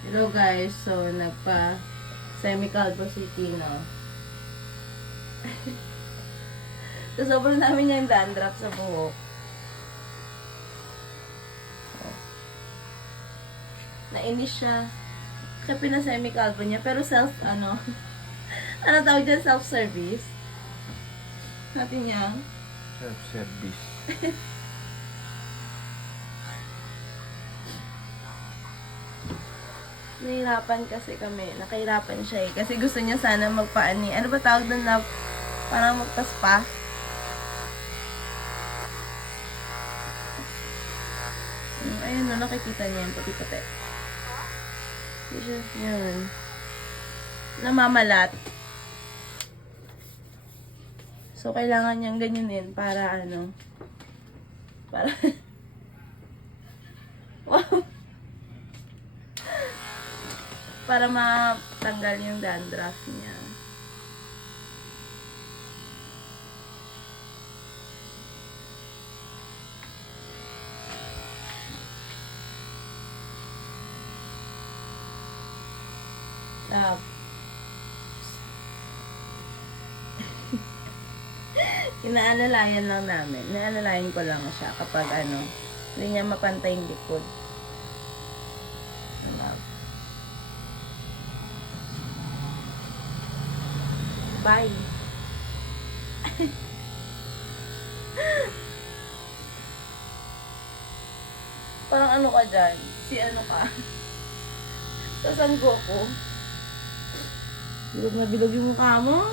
Hello guys, so nagpa semi-calvo si Tino. So sobrang namin niya yung dandruff sa buhok. Nainis siya. Kaya pina-semi-calvo niya. Pero ano tawag dyan? Self-service. Natin niya. Self-service. Nahirapan kasi kami. Nakahirapan siya eh. Kasi gusto niya sana magpaani. Ano ba tawag doon na parang magpa-spa? Ayun no, nakikita niya yung puti-puti. Yun. Namamalat. So, kailangan niyang ganyanin para para wow. Para matanggal yung dandruff niya. Inaalalayan lang namin. Inaalalayan ko lang siya kapag hindi niya mapantay yung likod. Bye. Parang ano ka dyan? Si ano ka? Sa San Goku? Bilog na bilog yung mukha mo.